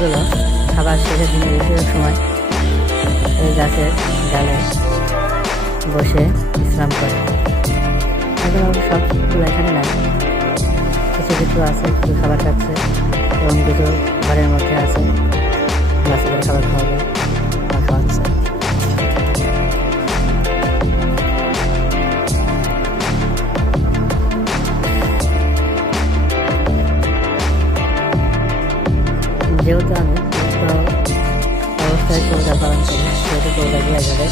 পাখিগুলো খাবার শেষের দিনে বেশিরভাগ সময় এই গাছের ডালে বসে বিশ্রাম করে। এখন আমাদের সবগুলো এখানে নাই, কিছু কিছু আছে, কিছু খাবার খাচ্ছে এবং কিছু ঘরের মধ্যে আছে, বাচ্চাদের খাবার খাওয়াবে বা খাওয়াচ্ছে। যেহেতু আমি অবস্থায় কবিতা পালন করি, সেহেতু কবিতাগুলো এভাবে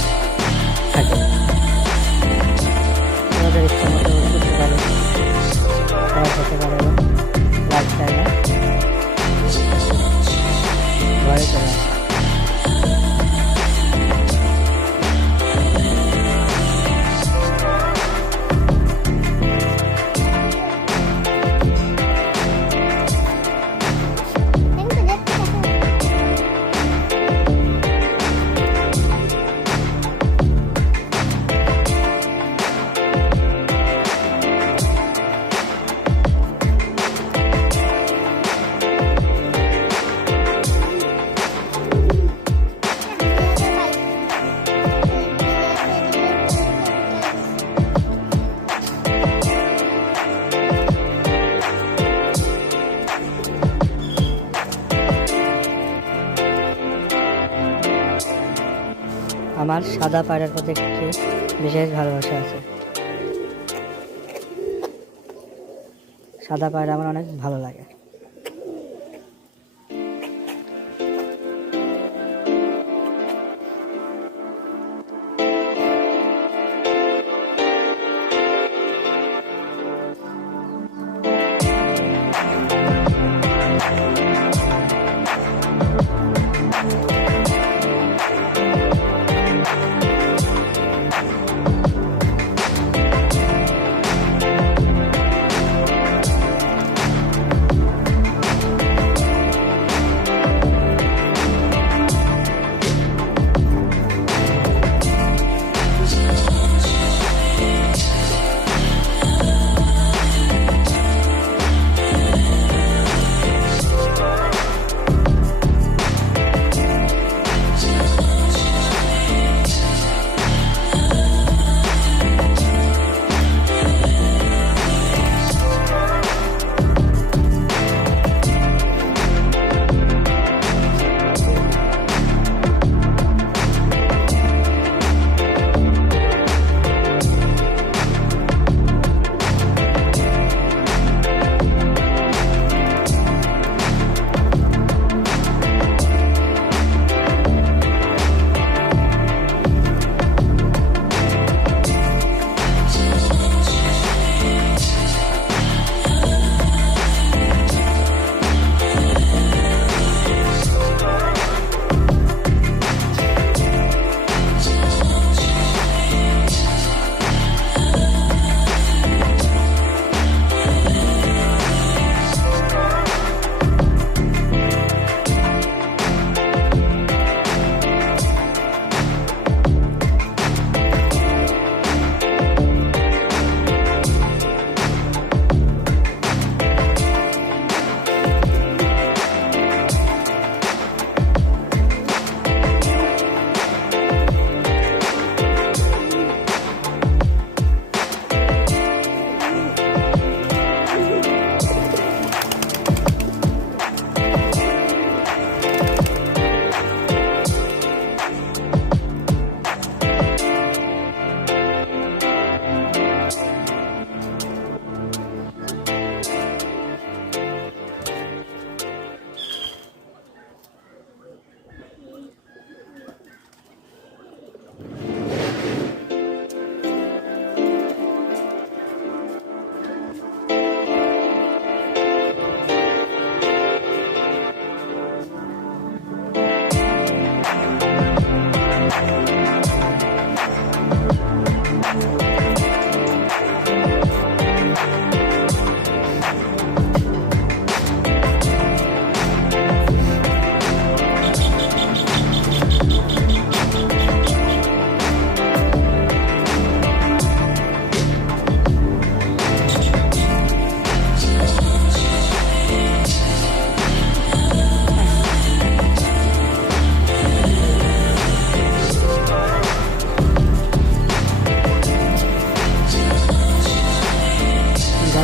থাকে। আমাদের ইচ্ছা মতো করতে পারে, খাবার খেতে পারে এবং লাইফ টাইমে ঘরে চলে আসে। আমার সাদা পায়রার প্রতি একটি বিশেষ ভালোবাসা আছে। সাদা পায়রা আমার অনেক ভালো লাগে।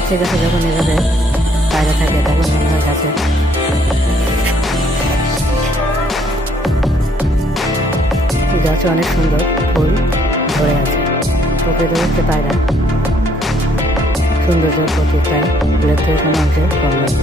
গাছে গাছে যখন এভাবে পায়রা থাকে তখন মনে হয় গাছে গাছে অনেক সুন্দর ফুল ধরে আছে। প্রকৃত হচ্ছে পায়রা সৌন্দর্য প্রতিটায় ফুলের থেকে কোনো অংশে কম নেই।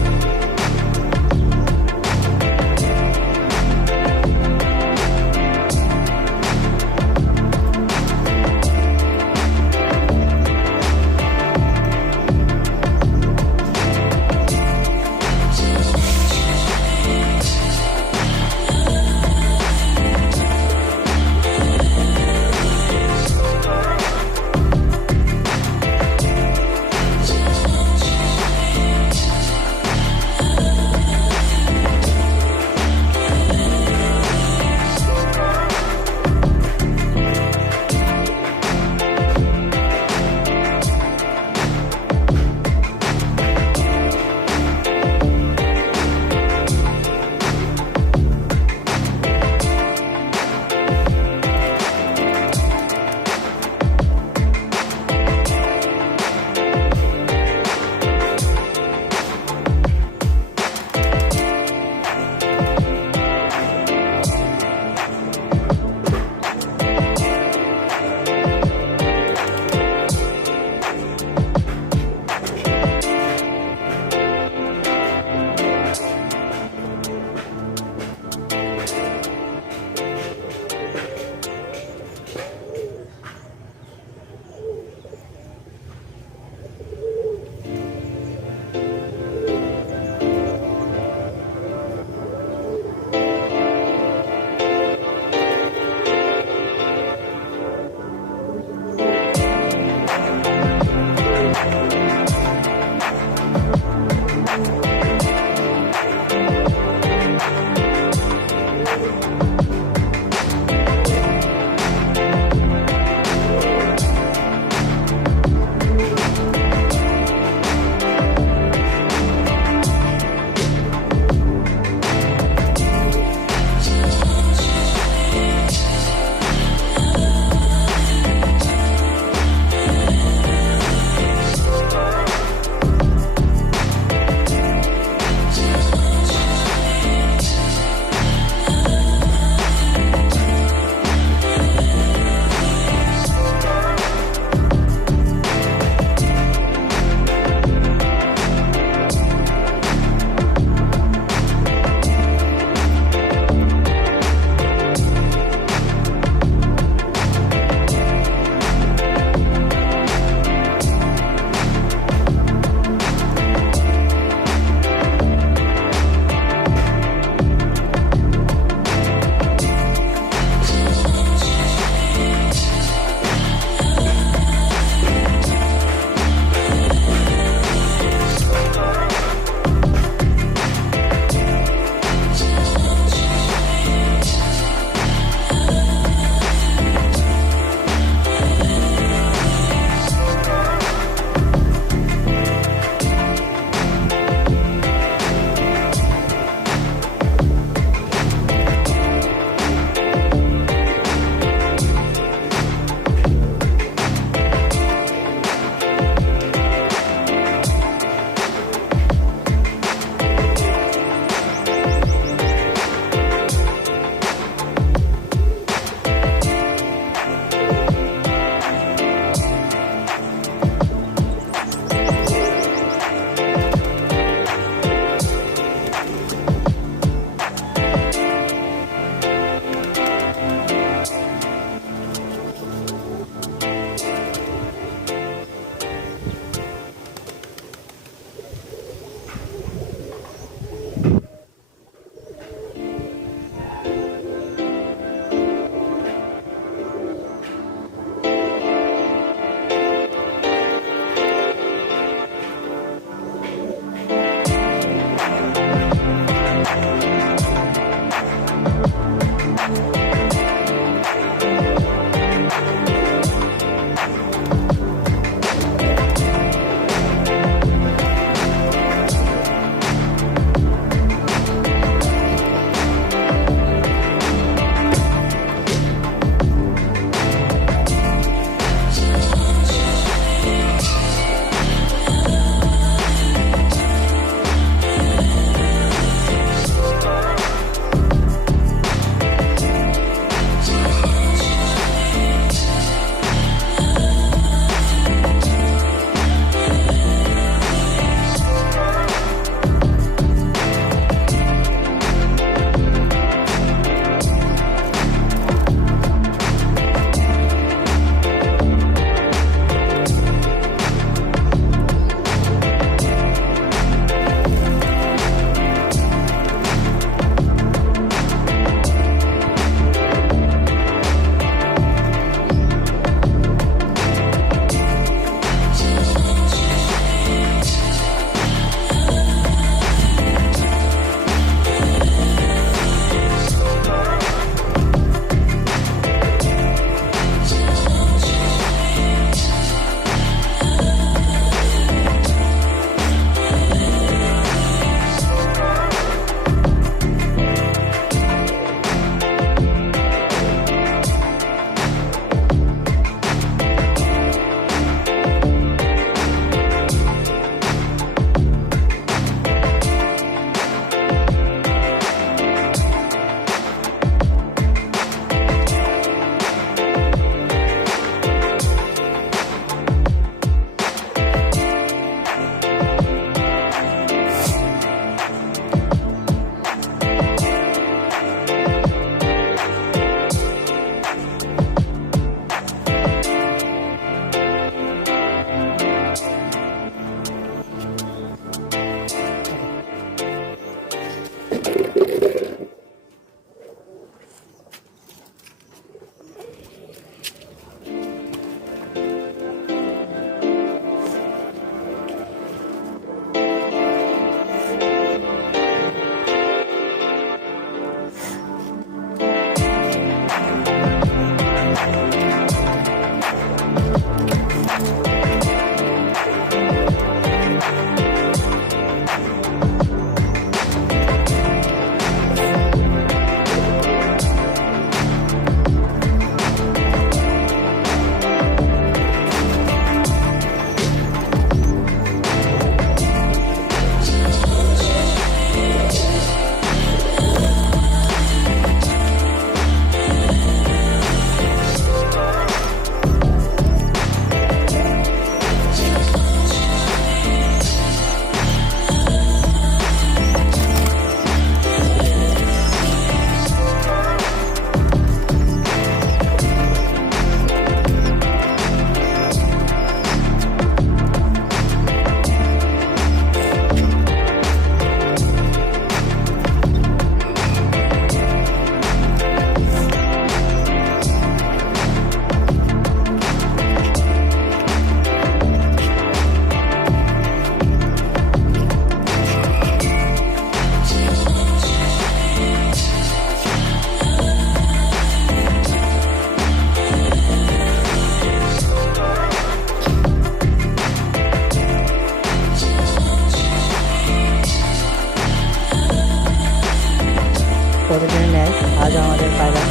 ন্যায় আজও আমাদের পায়রা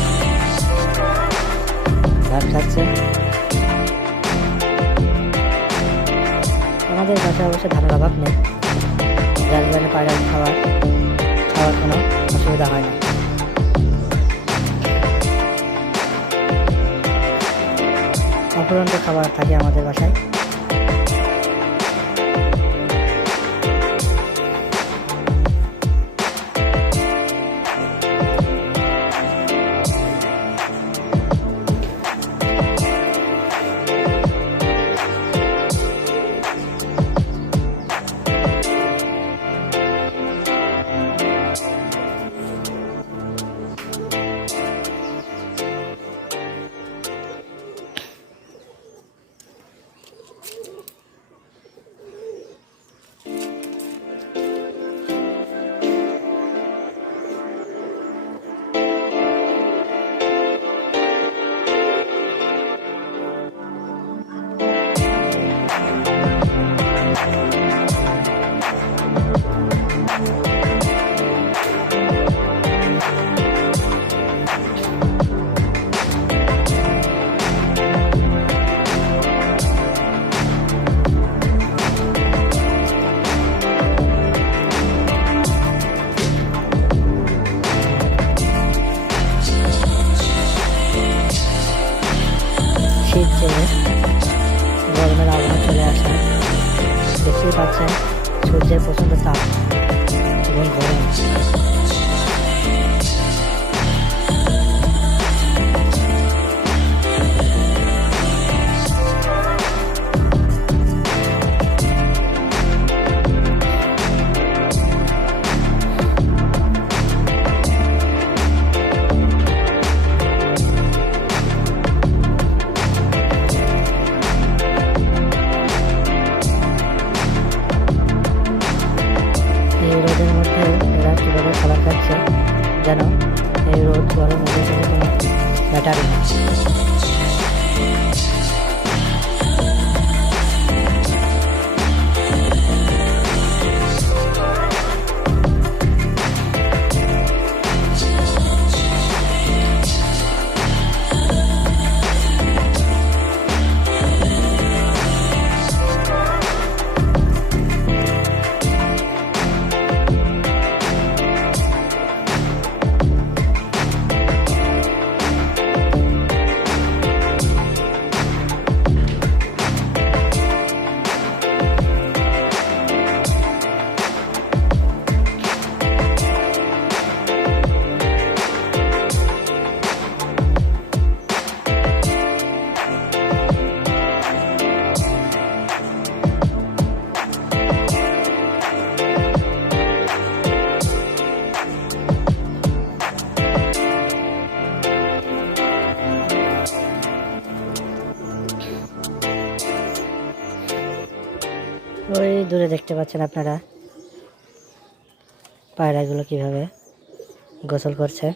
ঘাস খাচ্ছে। আমাদের বাসায় অবশ্য ধানের অভাব নেই, যার কারণে পায়রা খাওয়ার কোনো অসুবিধা হয় না। অপরন্ত খাবার থাকে আমাদের বাসায়। শীত জেনে গরমের আবহাওয়া চলে আসে। দেখতেই পাচ্ছেন সূর্যের প্রচণ্ড তাপ এবং গরম। রোদের মধ্যে এরা কীভাবে খাবার খাচ্ছে, যেন এই রোদ গরম মধ্যে কোনো ব্যাটারি না। ওই দূরে দেখতে পাচ্ছেন আপনারা পায়রাগুলো কিভাবে গোসল করছে।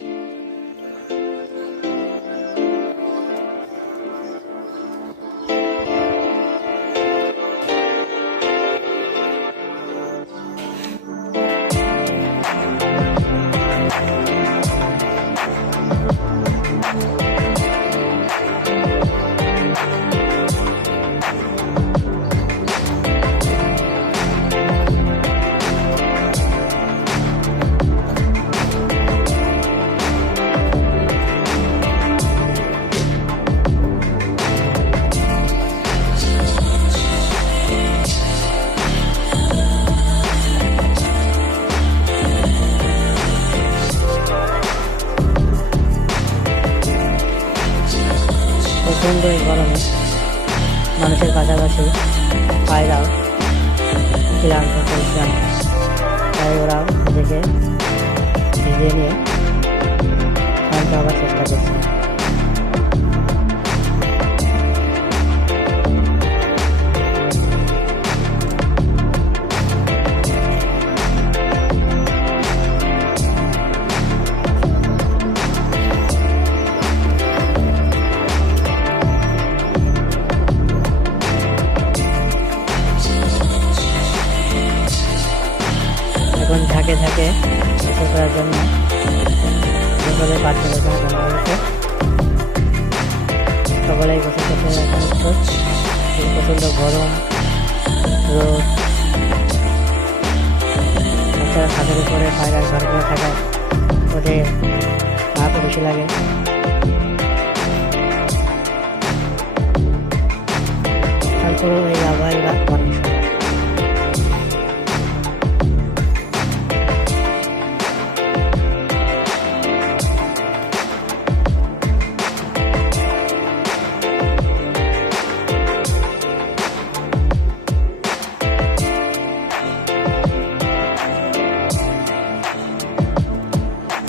প্রচণ্ড এই গরমে মানুষের পাশাপাশি পায়রাও ক্লান্ত পরিশ্রাম, তাই ওরাও নিজেকে ভিজিয়ে নিয়ে শান্ত হওয়ার চেষ্টা করছে। এখন ঝাঁকে ঝাঁকে গোসল করার জন্য সকলে বাচ্চাদের জন্য জমা হয়েছে, সকলেই গোসল করতে এখন উঠছে। প্রচণ্ড গরম রোদ, বাচ্চারা ছাদের উপরে পায়রার ঘর করে থাকায় ওদের তাপও বেশি লাগে। তারপরেও এই আবহাওয়ায় মানুষ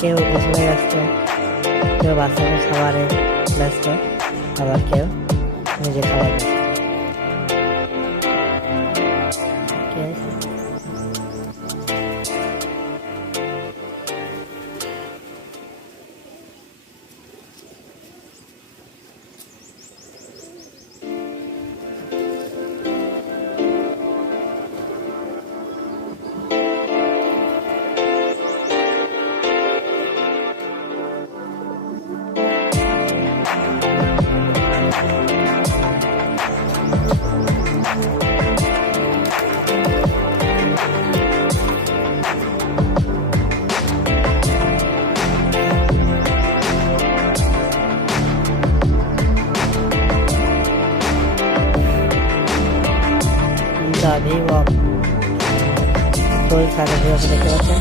কেউ গোসলে ব্যস্ত, কেউ বাচ্চাদের খাবারে ব্যস্ত, আবার কেউ নিজের খাবার ব্যস্ত। ফুল সারা দেখতে পাচ্ছেন।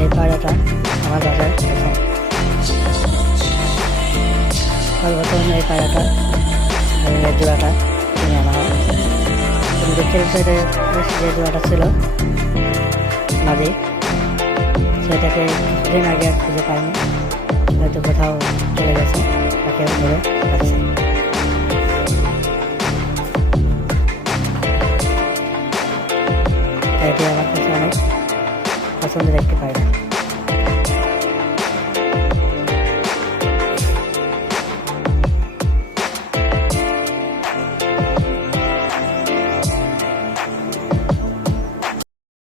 এই পায়রাটা আমার বাসায় সর্বপ্রথম এই পায়রাটা জোড়াটা কিনে আনা হয়। দুঃখের সাইডে যে জোড়াটা ছিল মাঝি, সেটাকে কিছুদিন আগে খুঁজে পাইনি, হয়তো কোথাও চলে গেছে, তাকেও ধরে যাচ্ছে। এটি আমার কাছে অনেক পছন্দের একটি পায়রা।